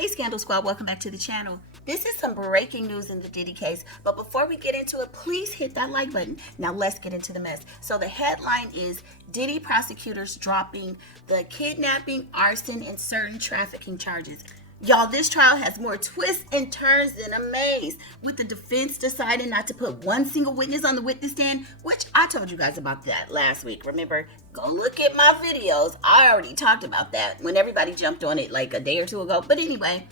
Hey Scandal Squad, welcome back to the channel. This is some breaking news in the Diddy case, but before we get into it, please hit that like button. Now let's get into the mess. So the headline is Diddy prosecutors dropping the kidnapping, arson, and certain trafficking charges. Y'all, this trial has more twists and turns than a maze, with the defense deciding not to put one single witness on the witness stand, which I told you guys about that last week. Remember, go look at my videos. I already talked about that when everybody jumped on it like a day or two ago. But anyway,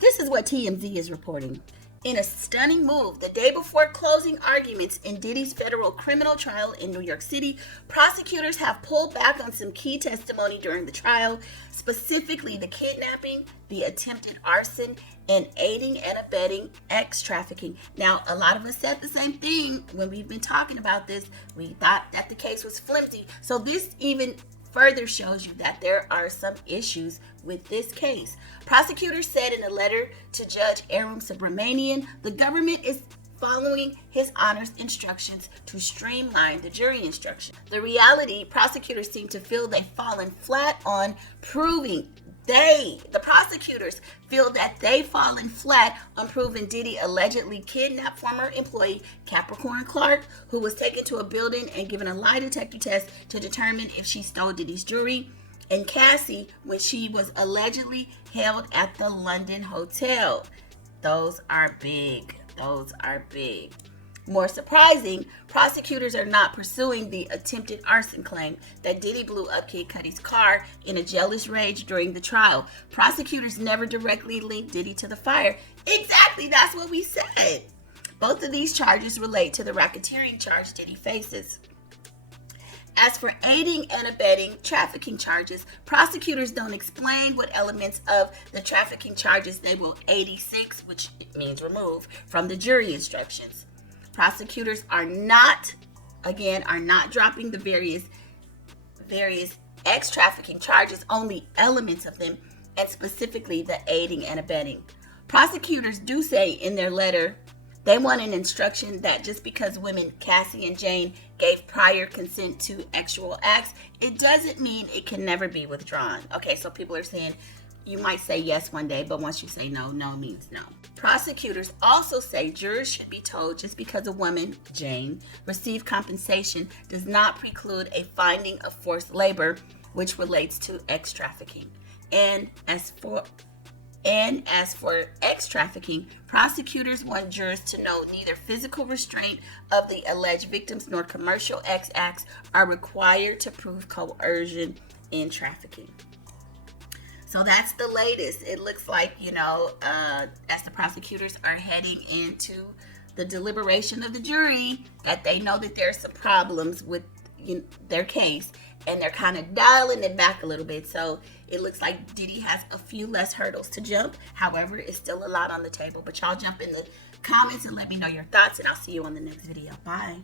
this is what TMZ is reporting. In a stunning move, the day before closing arguments in Diddy's federal criminal trial in New York City, prosecutors have pulled back on some key testimony during the trial, specifically the kidnapping, the attempted arson, and aiding and abetting trafficking. Now, a lot of us said the same thing when we've been talking about this. We thought that the case was flimsy. So this even further shows you that there are some issues with this case. Prosecutors said in a letter to Judge Aram Subramanian, the government is following His Honor's instructions to streamline the jury instruction. The reality, prosecutors seem to feel they've fallen flat on proving the prosecutors feel that they've fallen flat on proving Diddy allegedly kidnapped former employee Capricorn Clark, who was taken to a building and given a lie detector test to determine if she stole Diddy's jewelry, and Cassie when she was allegedly held at the London hotel. Those are big. Those are big. More surprising, prosecutors are not pursuing the attempted arson claim that Diddy blew up Kid Cudi's car in a jealous rage during the trial. Prosecutors never directly linked Diddy to the fire. Exactly, that's what we said. Both of these charges relate to the racketeering charge Diddy faces. As for aiding and abetting trafficking charges, prosecutors don't explain what elements of the trafficking charges they will 86, which means remove, from the jury instructions. Prosecutors are not dropping the various trafficking charges, only elements of them, and specifically the aiding and abetting. Prosecutors do say in their letter they want an instruction that just because women Cassie and Jane gave prior consent to actual acts, it doesn't mean it can never be withdrawn. Okay, so people are saying you might say yes one day, but once you say no, no means no. Prosecutors also say jurors should be told just because a woman, Jane, received compensation does not preclude a finding of forced labor, which relates to trafficking. And as for trafficking, prosecutors want jurors to know neither physical restraint of the alleged victims nor commercial acts are required to prove coercion in trafficking. So that's the latest. It looks like, as the prosecutors are heading into the deliberation of the jury, that they know that there's some problems with their case, and they're kind of dialing it back a little bit. So it looks like Diddy has a few less hurdles to jump. However, it's still a lot on the table. But y'all jump in the comments and let me know your thoughts, and I'll see you on the next video. Bye.